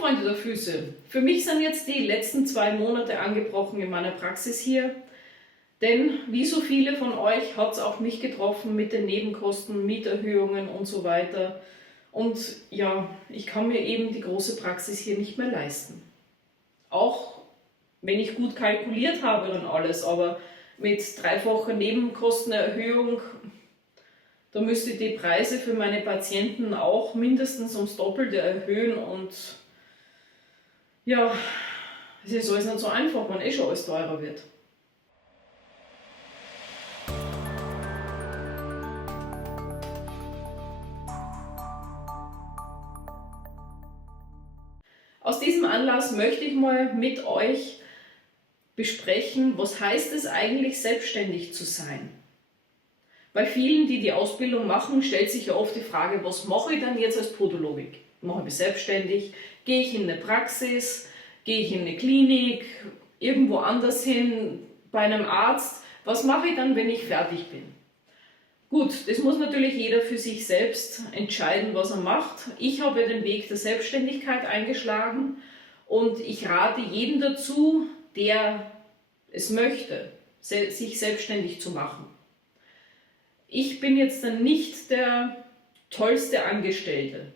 Freunde der Füße, für mich sind jetzt die letzten 2 Monate angebrochen in meiner Praxis hier, denn wie so viele von euch hat es auch mich getroffen mit den Nebenkosten, Mieterhöhungen und so weiter. Und ja, ich kann mir eben die große Praxis hier nicht mehr leisten. Auch wenn ich gut kalkuliert habe und alles, aber mit 3-facher Nebenkostenerhöhung, da müsste ich die Preise für meine Patienten auch mindestens ums Doppelte erhöhen und ja, es ist alles nicht so einfach, wenn schon alles teurer wird. Aus diesem Anlass möchte ich mal mit euch besprechen, was heißt es eigentlich, selbstständig zu sein? Bei vielen, die die Ausbildung machen, stellt sich ja oft die Frage, was mache ich dann jetzt als Podologik? Mache ich mich selbstständig? Gehe ich in eine Praxis? Gehe ich in eine Klinik? Irgendwo anders hin? Bei einem Arzt? Was mache ich dann, wenn ich fertig bin? Gut, das muss natürlich jeder für sich selbst entscheiden, was er macht. Ich habe den Weg der Selbstständigkeit eingeschlagen und ich rate jedem dazu, der es möchte, sich selbstständig zu machen. Ich bin jetzt dann nicht der tollste Angestellte.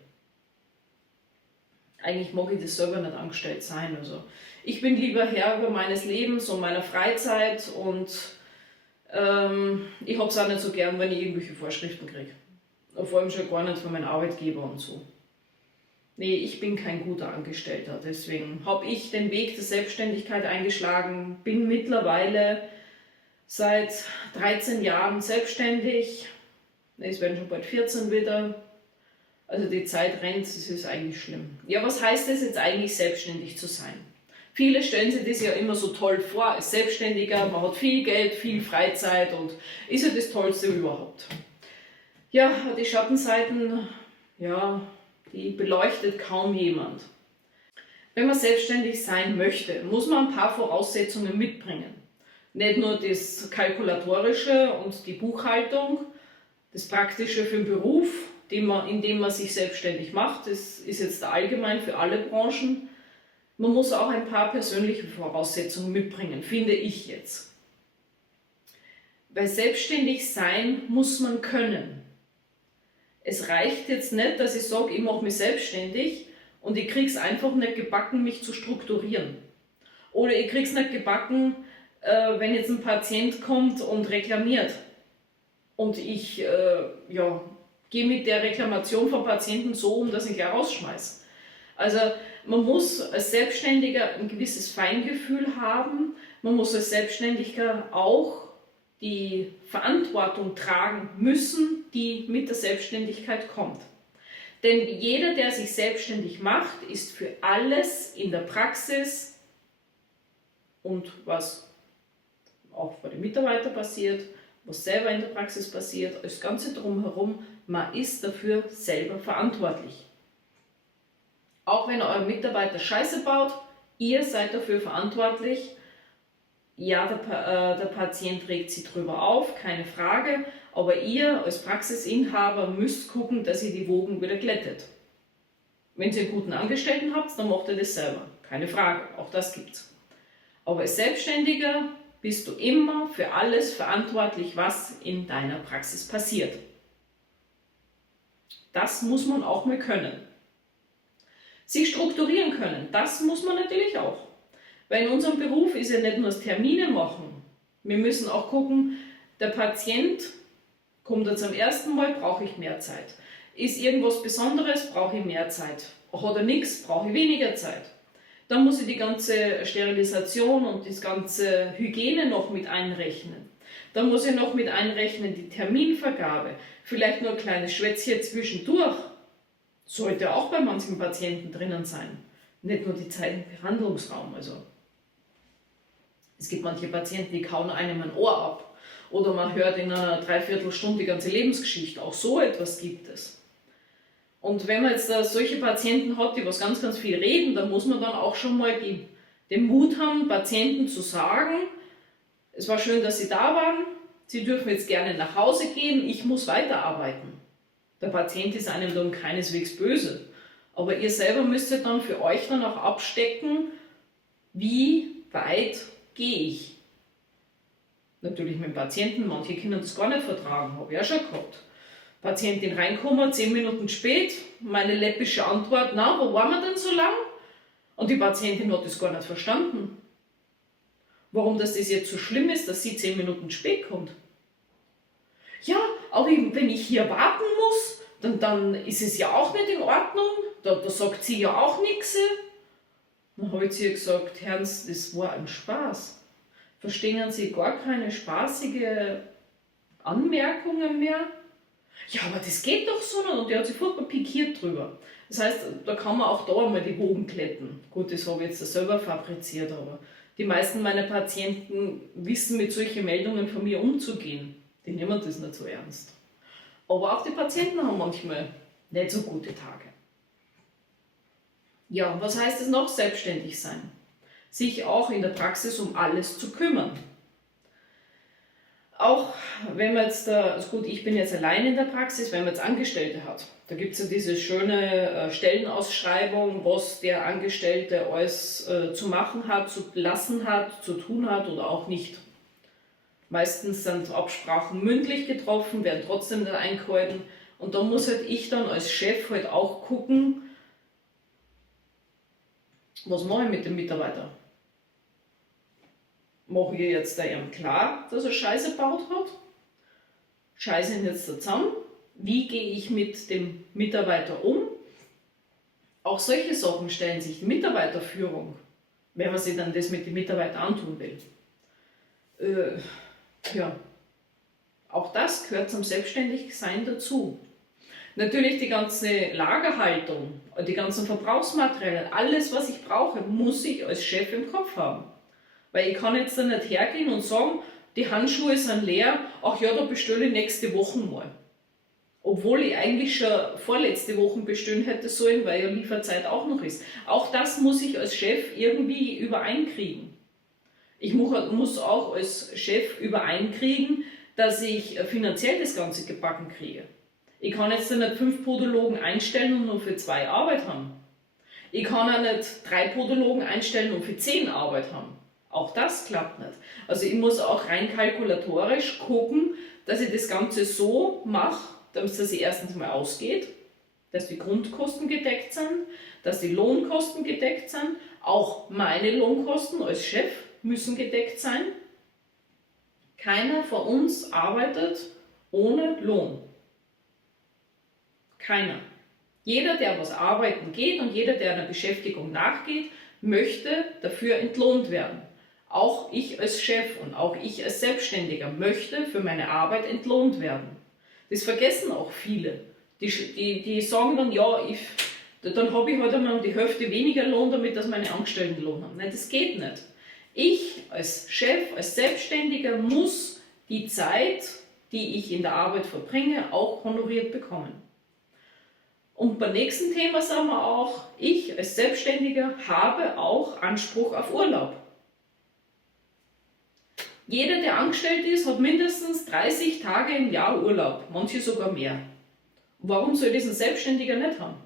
Eigentlich mag ich das selber nicht angestellt sein. Also ich bin lieber Herr über meines Lebens und meiner Freizeit und ich habe es auch nicht so gern, wenn ich irgendwelche Vorschriften kriege. Vor allem schon gar nicht von meinem Arbeitgeber und so. Nee, ich bin kein guter Angestellter. Deswegen habe ich den Weg der Selbstständigkeit eingeschlagen, bin mittlerweile seit 13 Jahren selbstständig. Es werden schon bald 14 wieder. Also die Zeit rennt, das ist eigentlich schlimm. Ja, was heißt es jetzt eigentlich, selbstständig zu sein? Viele stellen sich das ja immer so toll vor, als Selbstständiger, man hat viel Geld, viel Freizeit und ist ja das Tollste überhaupt. Ja, die Schattenseiten, ja, die beleuchtet kaum jemand. Wenn man selbstständig sein möchte, muss man ein paar Voraussetzungen mitbringen. Nicht nur das Kalkulatorische und die Buchhaltung, das Praktische für den Beruf, in dem man sich selbstständig macht, das ist jetzt allgemein für alle Branchen. Man muss auch ein paar persönliche Voraussetzungen mitbringen, finde ich jetzt. Weil selbstständig sein muss man können. Es reicht jetzt nicht, dass ich sage, ich mache mich selbstständig und ich kriege es einfach nicht gebacken, mich zu strukturieren. Oder ich kriege es nicht gebacken, wenn jetzt ein Patient kommt und reklamiert. Und ich gehe mit der Reklamation vom Patienten so um, dass ich ihn rausschmeiße. Also man muss als Selbstständiger ein gewisses Feingefühl haben, man muss als Selbstständiger auch die Verantwortung tragen müssen, die mit der Selbstständigkeit kommt. Denn jeder, der sich selbstständig macht, ist für alles in der Praxis und was auch bei den Mitarbeitern passiert, was selber in der Praxis passiert, das Ganze drumherum, man ist dafür selber verantwortlich. Auch wenn euer Mitarbeiter Scheiße baut, ihr seid dafür verantwortlich. Ja, der Patient regt sich drüber auf, keine Frage, aber ihr als Praxisinhaber müsst gucken, dass ihr die Wogen wieder glättet. Wenn ihr einen guten Angestellten habt, dann macht ihr das selber, keine Frage, auch das gibt's. Aber als Selbstständiger bist du immer für alles verantwortlich, was in deiner Praxis passiert. Das muss man auch mal können. Sich strukturieren können, das muss man natürlich auch. Weil in unserem Beruf ist ja nicht nur das Termine machen. Wir müssen auch gucken, der Patient kommt er zum ersten Mal, brauche ich mehr Zeit. Ist irgendwas Besonderes, brauche ich mehr Zeit. Hat er nichts, brauche ich weniger Zeit. Dann muss ich die ganze Sterilisation und das ganze Hygiene noch mit einrechnen. Dann muss ich noch mit einrechnen die Terminvergabe. Vielleicht nur ein kleines Schwätzchen zwischendurch. Sollte auch bei manchen Patienten drinnen sein. Nicht nur die Zeit im Behandlungsraum. Also es gibt manche Patienten, die kauen einem ein Ohr ab. Oder man hört in einer Dreiviertelstunde die ganze Lebensgeschichte. Auch so etwas gibt es. Und wenn man jetzt solche Patienten hat, die was ganz, ganz viel reden, dann muss man dann auch schon mal den Mut haben, Patienten zu sagen, es war schön, dass Sie da waren, Sie dürfen jetzt gerne nach Hause gehen, ich muss weiterarbeiten. Der Patient ist einem dann keineswegs böse. Aber ihr selber müsstet dann für euch dann auch abstecken, wie weit gehe ich. Natürlich mit dem Patienten, manche können das gar nicht vertragen, habe ich auch schon gehabt. Patientin reinkommen, 10 Minuten spät, meine läppische Antwort, na, wo waren wir denn so lang? Und die Patientin hat das gar nicht verstanden. Warum das jetzt so schlimm ist, dass sie 10 Minuten spät kommt. Ja, aber wenn ich hier warten muss, dann ist es ja auch nicht in Ordnung, da sagt sie ja auch nichts. Dann habe ich zu ihr gesagt, Herrn, das war ein Spaß. Verstehen Sie gar keine spaßige Anmerkungen mehr? Ja, aber das geht doch so nicht. Und der hat sich furchtbar pikiert drüber. Das heißt, da kann man auch da einmal die Wogen glätten. Gut, das habe ich jetzt selber fabriziert, aber die meisten meiner Patienten wissen mit solchen Meldungen von mir umzugehen. Die nehmen das nicht so ernst. Aber auch die Patienten haben manchmal nicht so gute Tage. Ja, was heißt es noch, selbstständig sein? Sich auch in der Praxis um alles zu kümmern. Auch wenn man jetzt, also gut, ich bin jetzt allein in der Praxis, wenn man jetzt Angestellte hat, da gibt es ja diese schöne Stellenausschreibung, was der Angestellte alles zu machen hat, zu lassen hat, zu tun hat oder auch nicht. Meistens sind Absprachen mündlich getroffen, werden trotzdem nicht eingehalten und da muss halt ich dann als Chef halt auch gucken, was mache ich mit dem Mitarbeiter? Mache ich jetzt ihm klar, dass er Scheiße gebaut hat? Scheiße ihn jetzt zusammen? Wie gehe ich mit dem Mitarbeiter um? Auch solche Sachen stellen sich die Mitarbeiterführung, wenn man sich dann das mit den Mitarbeitern antun will. Ja, auch das gehört zum Selbstständigsein dazu. Natürlich die ganze Lagerhaltung, die ganzen Verbrauchsmaterialien, alles was ich brauche, muss ich als Chef im Kopf haben. Weil ich kann jetzt da nicht hergehen und sagen, die Handschuhe sind leer, ach ja, da bestelle ich nächste Woche mal. Obwohl ich eigentlich schon vorletzte Woche bestellen hätte sollen, weil ja Lieferzeit auch noch ist. Auch das muss ich als Chef irgendwie übereinkriegen. Ich muss auch als Chef übereinkriegen, dass ich finanziell das Ganze gebacken kriege. Ich kann jetzt nicht 5 Podologen einstellen und nur für 2 Arbeit haben. Ich kann auch nicht 3 Podologen einstellen und für 10 Arbeit haben. Auch das klappt nicht. Also ich muss auch rein kalkulatorisch gucken, dass ich das Ganze so mache, damit es erstens mal ausgeht, dass die Grundkosten gedeckt sind, dass die Lohnkosten gedeckt sind, auch meine Lohnkosten als Chef müssen gedeckt sein. Keiner von uns arbeitet ohne Lohn. Keiner. Jeder, der was arbeiten geht und jeder, der einer Beschäftigung nachgeht, möchte dafür entlohnt werden. Auch ich als Chef und auch ich als Selbstständiger möchte für meine Arbeit entlohnt werden. Das vergessen auch viele. Die sagen dann, ja, dann habe ich halt einmal um die Hälfte weniger Lohn, damit dass meine Angestellten Lohn haben. Nein, das geht nicht. Ich als Chef, als Selbstständiger muss die Zeit, die ich in der Arbeit verbringe, auch honoriert bekommen. Und beim nächsten Thema sagen wir auch, ich als Selbstständiger habe auch Anspruch auf Urlaub. Jeder, der angestellt ist, hat mindestens 30 Tage im Jahr Urlaub, manche sogar mehr. Warum soll das ein Selbstständiger nicht haben?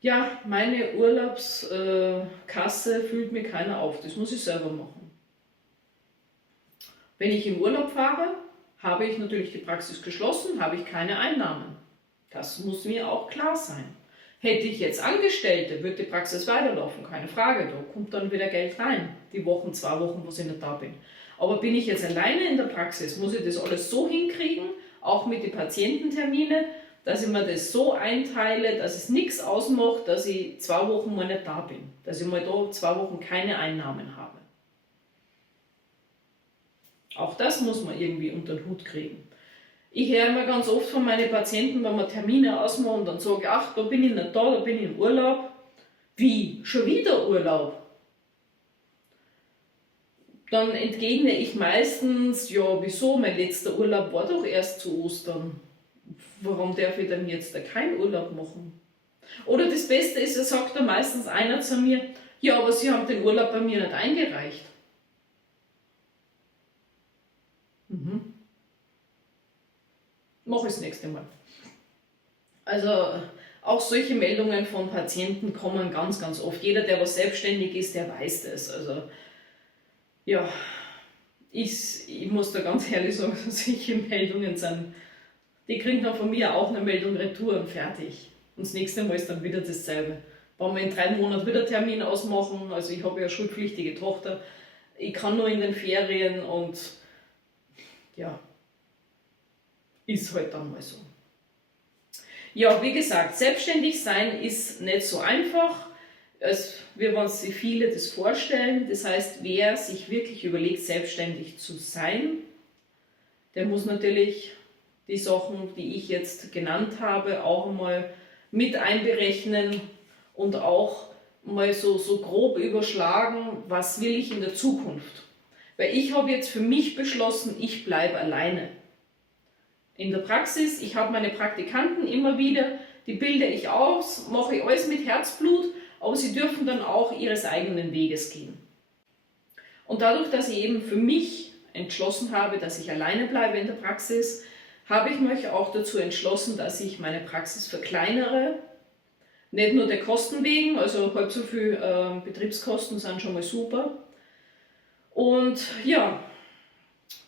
Ja, meine Urlaubskasse füllt mir keiner auf, das muss ich selber machen. Wenn ich in Urlaub fahre, habe ich natürlich die Praxis geschlossen, habe ich keine Einnahmen. Das muss mir auch klar sein. Hätte ich jetzt Angestellte, würde die Praxis weiterlaufen, keine Frage, da kommt dann wieder Geld rein, die Wochen, 2 Wochen, wo ich nicht da bin. Aber bin ich jetzt alleine in der Praxis, muss ich das alles so hinkriegen, auch mit den Patiententerminen, dass ich mir das so einteile, dass es nichts ausmacht, dass ich 2 Wochen mal nicht da bin, dass ich mal da 2 Wochen keine Einnahmen habe. Auch das muss man irgendwie unter den Hut kriegen. Ich höre immer ganz oft von meinen Patienten, wenn wir Termine ausmachen und dann sage ich, ach, da bin ich nicht da bin ich im Urlaub. Wie? Schon wieder Urlaub? Dann entgegne ich meistens, ja, wieso? Mein letzter Urlaub war doch erst zu Ostern. Warum darf ich denn jetzt da keinen Urlaub machen? Oder das Beste ist, er sagt dann meistens einer zu mir, ja, aber Sie haben den Urlaub bei mir nicht eingereicht. Mache ich das nächste Mal. Also auch solche Meldungen von Patienten kommen ganz, ganz oft. Jeder, der was selbstständig ist, der weiß das. Also ja, ich muss da ganz ehrlich sagen, solche Meldungen sind, die kriegen dann von mir auch eine Meldung retour und fertig. Und das nächste Mal ist dann wieder dasselbe. Wollen wir in 3 Monaten wieder Termin ausmachen? Also ich habe ja eine schulpflichtige Tochter. Ich kann nur in den Ferien und ja, ist halt dann mal so. Ja, wie gesagt, selbstständig sein ist nicht so einfach, als wir uns viele das vorstellen. Das heißt, wer sich wirklich überlegt, selbstständig zu sein, der muss natürlich die Sachen, die ich jetzt genannt habe, auch einmal mit einberechnen und auch mal so grob überschlagen, was will ich in der Zukunft. Weil ich habe jetzt für mich beschlossen, ich bleibe alleine. In der Praxis, ich habe meine Praktikanten immer wieder, die bilde ich aus, mache ich alles mit Herzblut, aber sie dürfen dann auch ihres eigenen Weges gehen. Und dadurch, dass ich eben für mich entschlossen habe, dass ich alleine bleibe in der Praxis, habe ich mich auch dazu entschlossen, dass ich meine Praxis verkleinere. Nicht nur der Kosten wegen, also halb so viel Betriebskosten sind schon mal super. Und ja,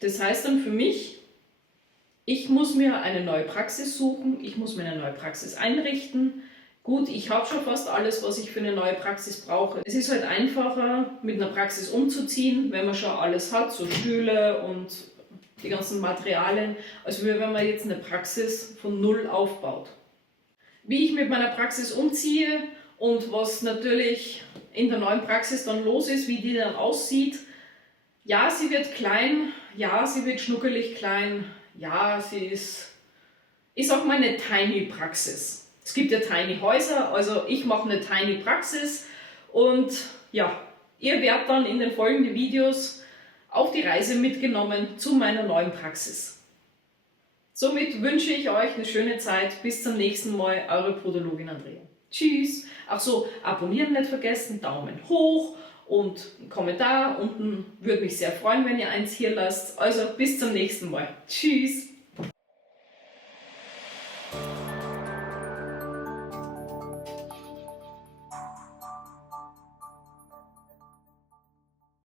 das heißt dann für mich, ich muss mir eine neue Praxis suchen, ich muss mir eine neue Praxis einrichten. Gut, ich habe schon fast alles, was ich für eine neue Praxis brauche. Es ist halt einfacher, mit einer Praxis umzuziehen, wenn man schon alles hat, so Stühle und die ganzen Materialien, als wenn man jetzt eine Praxis von null aufbaut. Wie ich mit meiner Praxis umziehe und was natürlich in der neuen Praxis dann los ist, wie die dann aussieht. Ja, sie wird klein, ja, sie wird schnuckelig klein, ja, sie ist, ich sag mal, eine Tiny Praxis. Es gibt ja Tiny Häuser, also ich mache eine Tiny Praxis und ja, ihr werdet dann in den folgenden Videos auf die Reise mitgenommen zu meiner neuen Praxis. Somit wünsche ich euch eine schöne Zeit. Bis zum nächsten Mal, eure Podologin Andrea. Tschüss. Ach so, abonnieren nicht vergessen, Daumen hoch und einen Kommentar unten. Würde mich sehr freuen, wenn ihr eins hier lasst. Also bis zum nächsten Mal. Tschüss.